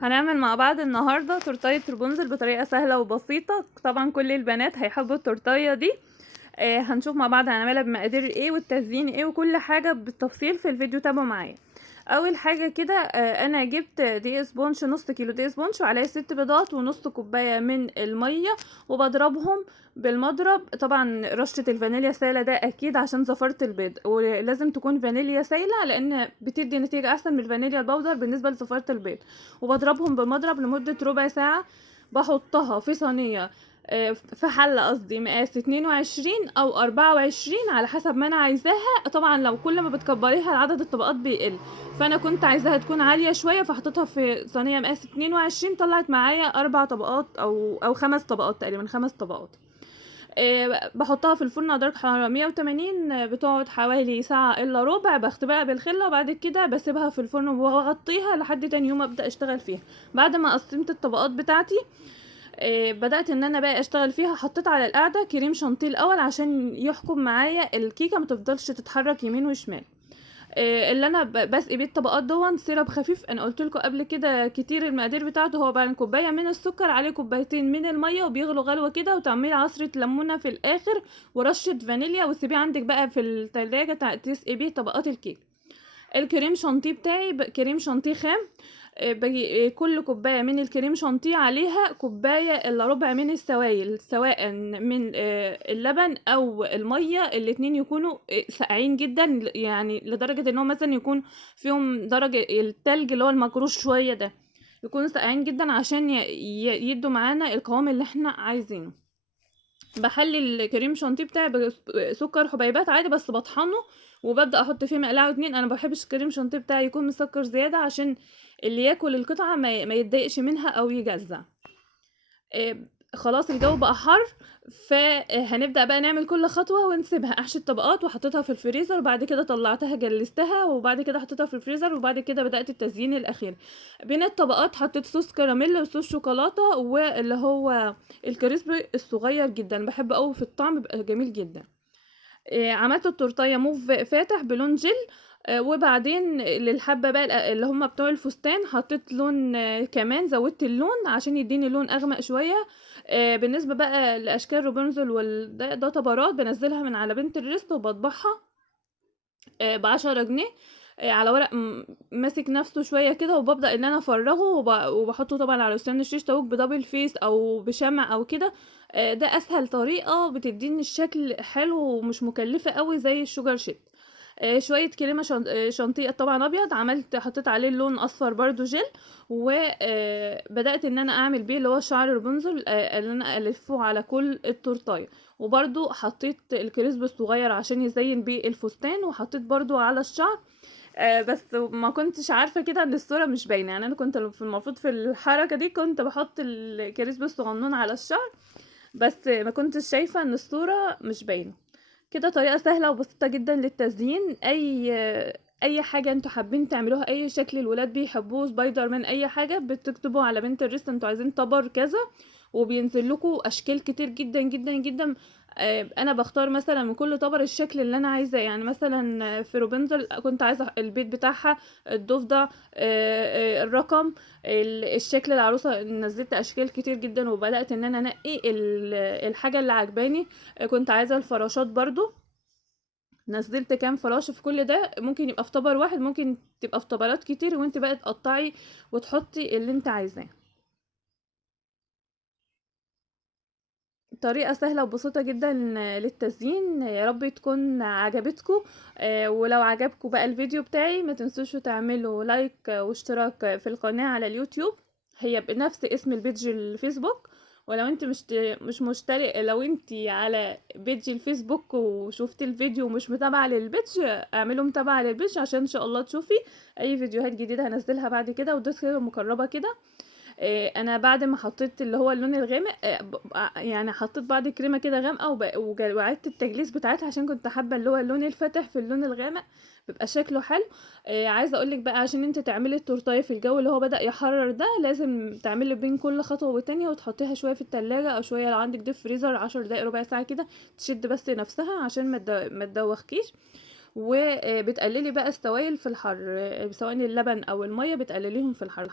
هنعمل مع بعض النهاردة تورتاية رابنزل بطريقة سهلة وبسيطة. طبعا كل البنات هيحبوا التورتاية دي. هنشوف مع بعض هنعملها بمقادير ايه والتزيين ايه وكل حاجة بالتفصيل في الفيديو. تابعوا معايا. اول حاجة كده انا جبت دقيق سبونش، نص كيلو دقيق سبونش وعليه 6 بيضات ونص كوباية من المية، وبضربهم بالمضرب. طبعا رشة الفانيليا سايلة ده اكيد عشان زفرة البيض، ولازم تكون فانيليا سايلة لان بتدي نتيجة احسن من الفانيليا البودر بالنسبة لزفرة البيض. وبضربهم بالمضرب لمدة ربع ساعة. بحطها في صينية، في حلة قصدي، مقاس 22 او 24 على حسب ما انا عايزاها. طبعا لو كل ما بتكبريها عدد الطبقات بيقل، فانا كنت عايزاها تكون عالية شوية فحطيتها في صينية مقاس 22. طلعت معايا 4 طبقات او 5 طبقات، تقريبا 5 طبقات. بحطها في الفرن على درجة حرارة 180. بتقعد حوالي ساعة الا ربع. بختبئها بالخلة وبعد كده بسيبها في الفرن وبغطيها لحد تاني يوم ابدأ اشتغل فيها. بعد ما قسمت الطبقات بتاعتي بدأت ان انا بقى اشتغل فيها. حطيت على القاعدة كريم شانتيه الاول عشان يحكم معايا الكيكة ما تفضلش تتحرك يمين وشمال. اللي انا بسقي بيه الطبقات دون سيرب خفيف. انا قلت لكم قبل كده كتير المقادير بتاعته. هو بعد كوبايه من السكر عليه كوبايتين من الميه وبيغلوا غلوه كده، وتعملي عصره ليمونه في الاخر ورشه فانيليا وتسيبيه عندك بقى في التلاجة تسقي بيه طبقات الكيك. الكريم شانتيه بتاعي كريم شانتيه خام. باجي كل كوبايه من الكريم شانتيه عليها كوبايه الا ربع من السوائل، سواء من اللبن او الميه. الاتنين يكونوا ساقعين جدا، يعني لدرجه ان هو مثلا يكون فيهم درجه التلج اللي هو المجروش شويه ده، يكونوا ساقعين جدا عشان يدوا معانا القوام اللي احنا عايزينه. بحلي الكريم شانتيه بتاعي بسكر حبيبات عادي بس بطحنه، وببدا احط فيه معلقه واتنين. انا مبحبش الكريم شانتيه بتاعي يكون مسكر زياده عشان اللي ياكل القطعه ما يتضايقش منها او يجزع. خلاص الجو بقى حر، فهنبدأ بقى نعمل كل خطوة ونسيبها. احشي الطبقات وحطيتها في الفريزر، وبعد كده طلعتها جلستها، وبعد كده حطيتها في الفريزر، وبعد كده بدأت التزيين الأخير. بين الطبقات حطيت صوص كراميل وصوص شوكولاتة واللي هو الكريسبي الصغير جدا، بحب قوي في الطعم، بيبقى جميل جدا. عملت التورتيه موف فاتح بلون جل. وبعدين للحبه بقى اللي هم بتوع الفستان حطيت لون، كمان زودت اللون عشان يديني لون اغمق شويه. بالنسبه بقى لاشكال روبنزل ده طبرات بنزلها من على بنترست وبطبعها ب10 جنيه على ورق ماسك نفسه شويه كده، وببدا ان انا افرغه وبحطه طبعا على ستاند الشيش طاووق بدبل فيس او بشمع او كده. ده اسهل طريقه بتديني الشكل حلو ومش مكلفه قوي زي الشوجر شيب. شويه كريمه شانتيه طبعا ابيض، حطيت عليه اللون اصفر برضو جل. وبدات ان انا اعمل بيه اللي هو شعر رابنزل اللي انا الفه على كل التورتايه. وبرضو حطيت الكريسب الصغير عشان يزين بيه الفستان، وحطيت برضو على الشعر. بس ما كنتش عارفه كده ان الصوره مش باينه، يعني انا كنت المفروض في الحركه دي كنت بحط الكريسب الصغنون على الشعر، بس ما كنتش شايفه ان الصوره مش باينه. كده طريقه سهله وبسيطه جدا للتزيين. اي حاجه انتوا حابين تعملوها، اي شكل الولاد بيحبوه، سبايدر مان، اي حاجه بتكتبوا على بنترست انتوا عايزين طبر كذا، وبينزل لكم اشكال كتير جدا جدا جدا. انا بختار مثلا من كل طبر الشكل اللي انا عايزاه. يعني مثلا في روبنزل كنت عايزه البيت بتاعها، الضفدع، الرقم، الشكل العروسه. نزلت اشكال كتير جدا وبدات ان انا انقي الحاجه اللي عجباني. كنت عايزه الفراشات برضو، نزلت كام فراشه في كل ده. ممكن يبقى في طبر واحد، ممكن تبقى في طبرات كتير، وانت بقى تقطعي وتحطي اللي انت عايزاه. طريقة سهلة وبسيطة جدا للتزيين. يا رب تكون عجبتكم. ولو عجبكم بقى الفيديو بتاعي ما تنسوش تعملوا لايك واشتراك في القناة على اليوتيوب، هي بنفس اسم البيج الفيسبوك. ولو انت مش مشترك، لو انت على بيج الفيسبوك وشفت الفيديو ومش متابعة للبيج، اعملوا متابعة للبيج عشان ان شاء الله تشوفي اي فيديوهات جديدة هنزلها بعد كده. ودوس كده مقربة كده. انا بعد ما حطيت اللي هو اللون الغامق، يعني حطيت بعض كريمه كده غامقه وعدت التجليس بتاعتها عشان كنت حابه اللي هو اللون الفاتح في اللون الغامق بيبقى شكله حلو. عايزه اقولك بقى عشان انت تعملي التورتايه في الجو اللي هو بدأ يحرر ده، لازم تعملي بين كل خطوه والتانية وتحطيها شويه في التلاجة او شويه لو عندك ديب فريزر 10 دقايق ربع ساعه كده تشد بس نفسها عشان ما تدوخكيش. وبتقللي بقى السوائل في الحر، سواء اللبن او الميه بتقلليهم في الحر.